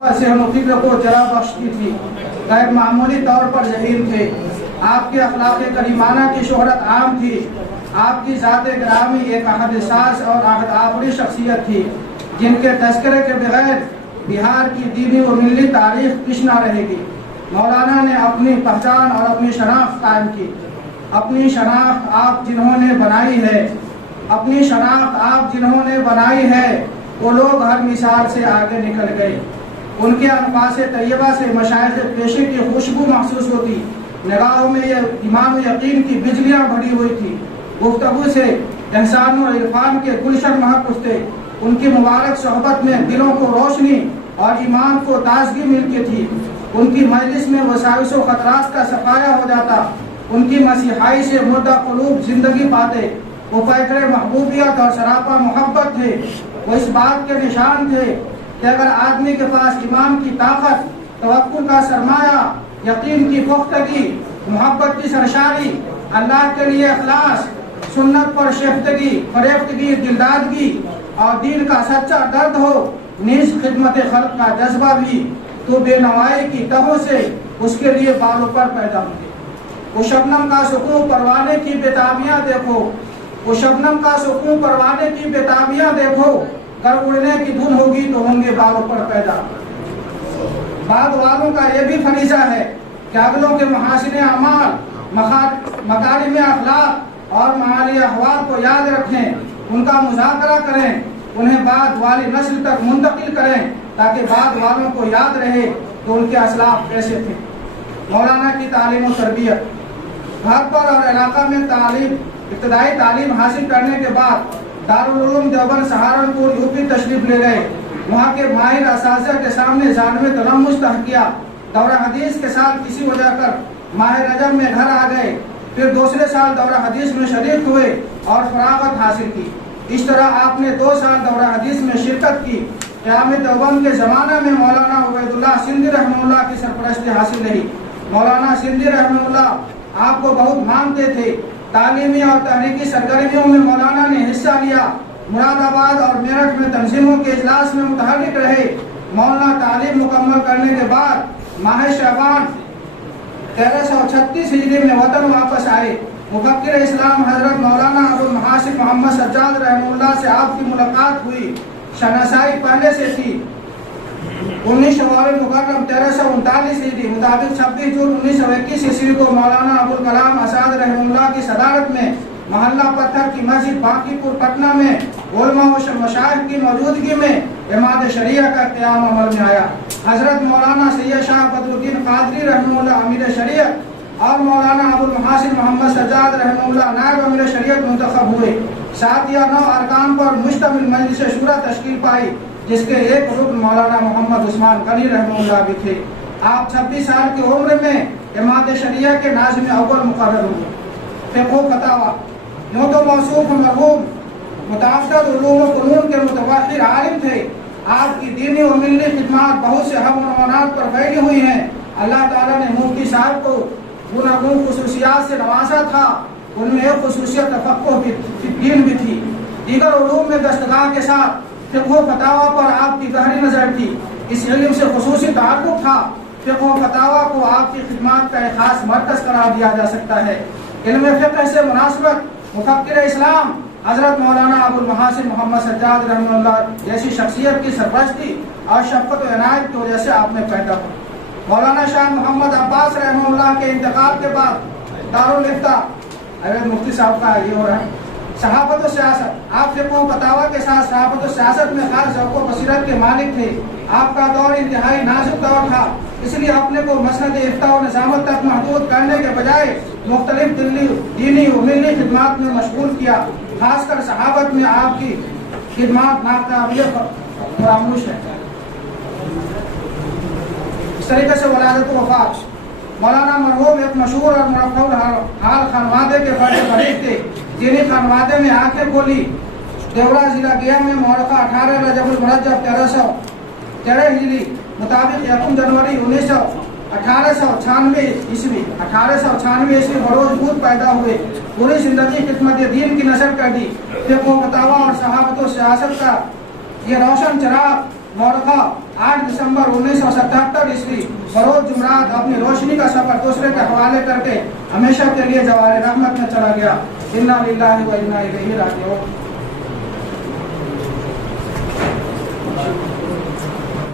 फिक्र को जरा बख्शती थी। गैर मामूली तौर पर ज़हीर थे। आपके अखलाक करीमाना की शोहरत आम थी। आपकी ज़ात ग्रामी एक अहदसास और आबरी शख्सियत थी, जिनके तस्करे के बगैर बिहार की दीनी व मिली तारीख पिछ ना रहेगी। मौलाना ने अपनी पहचान और अपनी शनाख्त कायम की। अपनी शनाख्त आप जिन्होंने बनाई है वो लोग हर मिसाल से आगे निकल गए। उनके अनफास तैयबा से मशाइख पेशे की खुशबू महसूस होती। निगाहों में ये ईमान व यकीन की बिजलियां भरी हुई थी। गुफ्तगू से एहसान और इरफान के गुलशन महक उठते। उनकी मुबारक सोहबत में दिलों को रोशनी और ईमान को ताजगी मिलती थी। उनकी मजलिस में वसाइस व खतरात का सफाया हो जाता। उनकी मसीहाई से मुर्दा कुलूब जिंदगी पाते। वो पैकरे महबूबियत और सरापा मोहब्बत थे। वो इस बात के निशान थे कि अगर आदमी के पास ईमान की ताकत, तवक्कुल का सरमाया, यकीन की पुख्तगी, मोहब्बत की सरशारी, अल्लाह के लिए इखलास, सुन्नत पर शेफ्तगी, फरेफ्तगी, दिलदादगी और दीन का सच्चा दर्द हो, नीज खिदमत खल्क का जज्बा भी, तो बेनवाई की तहों से उसके लिए बालों पर पैदा होंगे। वो शबनम का सुकून परवाने की बेताबियां देखो, वो शबनम का सुकून परवाने की बेताबियां देखो। कर उड़ने की धुन होगी तो होंगे बालों पर पैदा। बाद वालों का यह भी फरीजा है कि अगलों के महासिने अमाल, मकारिम अखलाक और माली अहवाल को याद रखें, उनका मुज़ाकरा करें, उन्हें बाद वाली नस्ल तक मुंतकिल करें, ताकि बाद वालों को याद रहे कि उनके असलाफ कैसे थे। मौलाना की तालीम और तरबियत। घर पर और इलाका में इब्तदाई तालीम हासिल करने के बाद दारुल उलूम देवबंद सहारनपुर यूपी तशरीफ ले गए। वहाँ के माहिर असातिज़ा के सामने जानवे तलम्मुस तह किया। दौरा हदीस के साथ किसी वजह कर माह रजब में घर आ गए। फिर दूसरे साल दौरा हदीस में शरीक हुए और फरागत हासिल की। इस तरह आपने 2 साल दौरा हदीस में शिरकत की। क़याम देवबंद के ज़माना में मौलाना उबैदुल्लाह सिंधी रहमतुल्लाह की सरपरस्ती हासिल रही। मौलाना सिंधी रहमतुल्लाह आपको बहुत मानते थे। तालीमी और तहरीकी सरगर्मियों में मौलाना ने हिस्सा लिया। मुरादाबाद और मेरठ में तंजीमों के इजलास में मुतहर्रिक रहे। मौलाना तालीम मुकम्मल करने के बाद माह शाबान 1336 हिजरी में वतन वापस आए। मुफक्किर इस्लाम हजरत मौलाना अबुल महासिन मोहम्मद सज्जाद रहमतुल्लाह से आपकी मुलाकात हुई। शनासाई पहले से थी। 19 शवाल मुकर्रम 1339 ईस्वी मुताबिक 26 जून 1921 ईस्वी को मौलाना अबुल कलाम आजाद रहमतुल्लाह की सदारत में मोहल्ला पत्थर की मस्जिद बांकीपुर पटना में उलमा व मशाइख की मौजूदगी में इमाद शरिया का क़याम अमल में आया। हजरत मौलाना सैयद शाह बदरुद्दीन कादरी रहमतुल्लाह अमीर शरीयत और मौलाना अबुल महासिन मोहम्मद सज्जाद रहमतुल्लाह नायब अमीर शरीयत मुंतखब हुए। 7 या 9 अरकान पर मुश्तमिल मजलिस शूरा तश्कील पाई, जिसके एक रुकन मौलाना मोहम्मद उस्मान गनी रहमतुल्लाह भी थे। आप 26 साल की उम्र में इमाद शरिया के नाज़िम अव्वल मुकर्रर हुए। फ़िक़्ह फतावा। यूँ तो मौसूफ मरहूम मुतअद्दिद उलूम व फ़नून के मुतवक्किल आलिम थे। आपकी दीनी और मिल्ली खिदमत बहुत से हम उन्वानात पर फैली हुई हैं। अल्लाह ताला ने मुफ्ती साहब को गुनागुन खुसूसियात से नवाजा था। उनमें एक खुसूसियत तफ़क्कुह दीन भी थी। दीगर उलूम में दस्तगाह के साथ फ़िक़्ह फतावा पर आपकी गहरी नज़र थी। इस इल्म से खुसूसी ताल्लुक़ था। फ़िक़्ह फतावा को आपकी खिदमत का एक खास मरकज़ करार दिया जा सकता है। इल्म फ़िक़्ह से मुनासिबत मुफक्किर इस्लाम हजरत मौलाना अबुल महासिन मोहम्मद सज्जाद रहमतुल्लाह जैसी शख्सियत की सरपरस्ती और शफ़क़त व इनायत की वजह से आप में पैदा हुआ। मौलाना शाह मोहम्मद अब्बास रहमतुल्लाह के इंतकाल के बाद दारुल इफ्ता अवैध मुफ्ती साहब का ये हो रहा है। सहाबत व सियासत। आप फ़िक़्ह फतावा के साथ सहाबत व सियासत में खास ज़ौक़ व बसीरत के मालिक थे। आपका दौर इंतहाई नाजुक दौर था, इसलिए अपने को मसनद इफ्ता और निज़ामत तक महदूद करने के बजाय मुख्तलिफ दीनी व मिल्ली खिदमत में मशगूल किया। खासकर सहाबत में आपकी खिदमत नाकाबिल फरामोश है। इस तरीके से वलादत व वफ़ात। मौलाना मरहूम एक मशहूर और मुरफ़्फ़अल हाल खानवादे के बड़े फरीक थे, जिन्हें खानवादे में आंखें खोली। देवरा जिला गया में मौलका 18 रजबुल मुरज्जब 1313 हिजरी मुताबिक 1 जनवरी 1896 ईस्वी बरोज बूद पैदा हुए। पूरी जिंदगी खिदमत दीन की नशर कर दी। फ़िक़्ह फतावा और सहाबत व सियासत का ये रोशन चिराग مورخہ 8 دسمبر 1977 عیسوی بروز جمعرات اپنی روشنی کا سفر دوسرے کے حوالے کر کے ہمیشہ کے لیے جوار رحمت میں چلا گیا. انا للہ و انا الیہ راجعون.